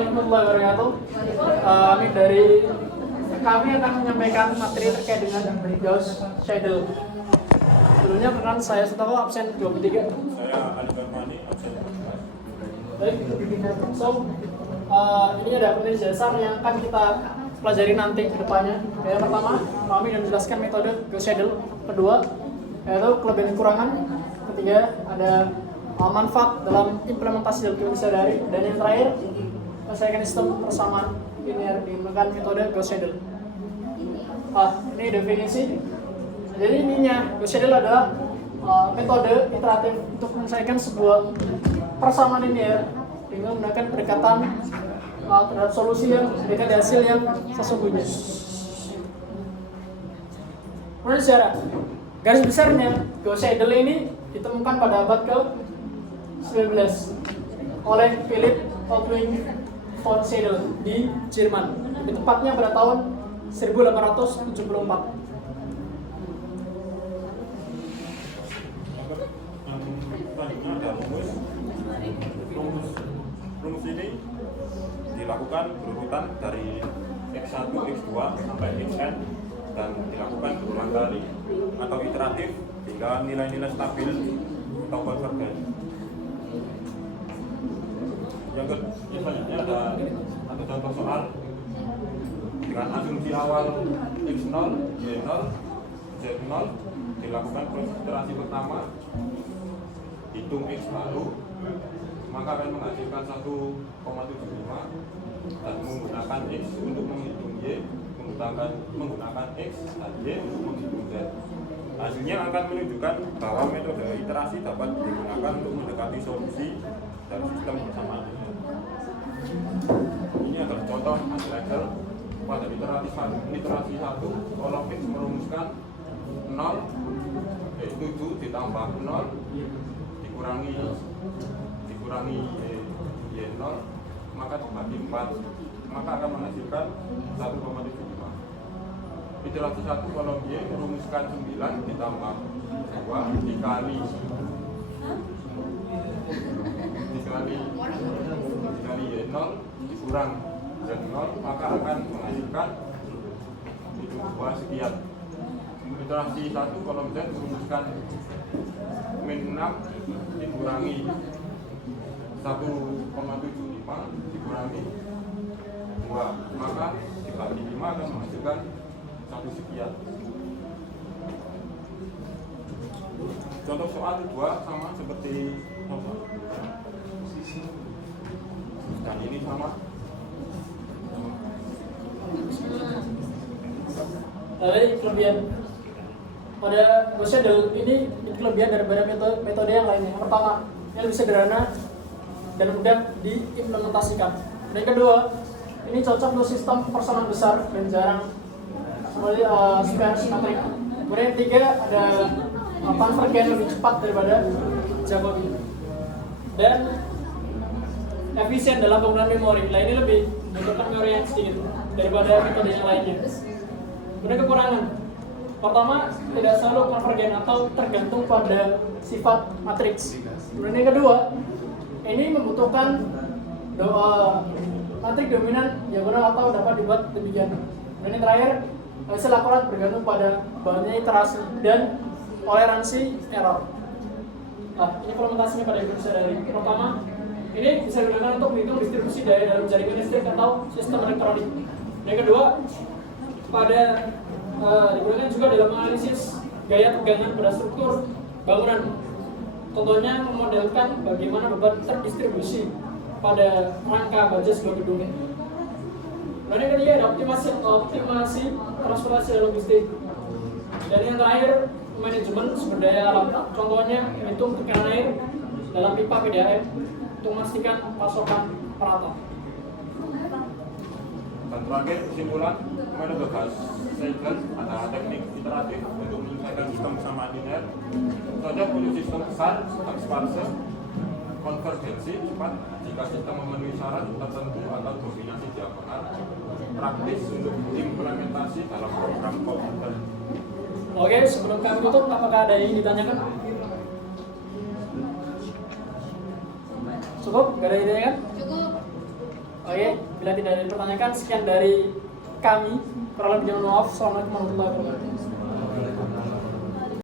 Assalamualaikum warahmatullahi wabarakatuh. Kami akan menyampaikan materi terkait dengan Gauss-Seidel. Sebelumnya perkenalkan saya Sutowo, absen 23. Saya Ali Barmani, absen. Baik, ini ada materi dasar yang akan kita pelajari nanti ke depannya. Yang pertama, kami akan menjelaskan metode Gauss-Seidel. Kedua, yaitu kelebihan dan kekurangan. Ketiga, ada manfaat dalam implementasi dalam teori sadari. Dan yang terakhir, menyelesaikan sistem persamaan linear menggunakan metode Gauss-Seidel. Ini definisi. Jadi ininya, Gauss-Seidel adalah metode iteratif untuk menyelesaikan sebuah persamaan linear dengan menggunakan pendekatan terhadap solusi yang dekat dari hasil yang sesungguhnya. Menurut sejarah, garis besarnya Gauss-Seidel ini ditemukan pada abad ke-19 oleh Philipp Ludwig von Seidel di Jerman, lebih tepatnya pada tahun 1874. Rumus ini dilakukan berurutan dari X1, X2 sampai Xn dan dilakukan berulang kali atau iteratif hingga nilai-nilai stabil atau konvergen. Yang selanjutnya ada contoh soal dengan asumsi awal X0, Y0, Z0 dilakukan proses iterasi pertama, hitung X baru, maka akan menghasilkan 1,75 dan menggunakan X untuk menghitung Y, menggunakan X dan Y untuk menghitung Z. Hasilnya akan menunjukkan bahwa metode iterasi dapat digunakan untuk mendekati solusi dan sistem persamaan. Ini adalah contoh hasil Excel. Pada iterasi 1, kolom X merumuskan 0, 7 ditambah 0 dikurangi Y0, maka dibagi 4, maka akan menghasilkan 1,75. Iterasi 1 kolom Y merumuskan 9 ditambah 2 dikali Y0 dikurang Z0, maka akan menghasilkan 2 sekian. Iterasi 1 kolom Z merumuskan min 6 dikurangi 1,75 dikurangi 2, maka dibagi 5 akan menghasilkan 1 sekian. Contoh soal 2 sama seperti nomor. Dan ini sama. Lalu kelebihan pada Gauss-Seidel ini kelebihan daripada metode yang lainnya. Yang pertama, yang lebih sederhana dan mudah diimplementasikan. Dan yang kedua, ini cocok untuk sistem persamaan besar dan jarang seperti square symmetric. Kemudian yang ketiga, ada konvergen lebih cepat daripada Jacobi dan efisien dalam penggunaan memori. Nah, ini lebih membutuhkan memori yang sedikit daripada metode yang lainnya. Kemudian kekurangan, pertama, tidak selalu konvergen atau tergantung pada sifat matriks. Kemudian yang kedua, ini membutuhkan matrik dominan diagonal atau dapat dibuat demikian. Dan yang terakhir, hasil akurat bergantung pada banyaknya iterasi dan toleransi error. Nah, ini implementasinya pada Indonesia dari pertama, ini bisa digunakan untuk menghitung distribusi daya dalam jaringan listrik atau sistem elektronik. Yang kedua, digunakan juga dalam analisis gaya tegangan pada struktur bangunan. Contohnya memodelkan bagaimana beban terdistribusi pada rangka baja sebuah gedung. Dan yang ketiga ada optimasi transportasi dan logistik. Dan yang terakhir manajemen sumber daya alam. Contohnya menghitung tekanan air dalam pipa PDAM untuk memastikan pasokan merata. Dan terakhir kesimpulan, metode Gauss-Seidel adalah teknik iteratif untuk menyelesaikan sistem persamaan linear. Cocok untuk sistem besar, ekspansi, konvergensi cepat jika sistem memenuhi syarat tertentu atau dominasi diagonal. Praktis untuk implementasi dalam program komputer. Oke, sebelum kami tutup, apakah ada yang ditanyakan? Cukup? Gak ada yang ditanyakan? Cukup. Oke, bila tidak ada yang dipertanyakan, sekian dari kami. Kurang lebih mohon maaf. Assalamualaikum warahmatullahi wabarakatuh.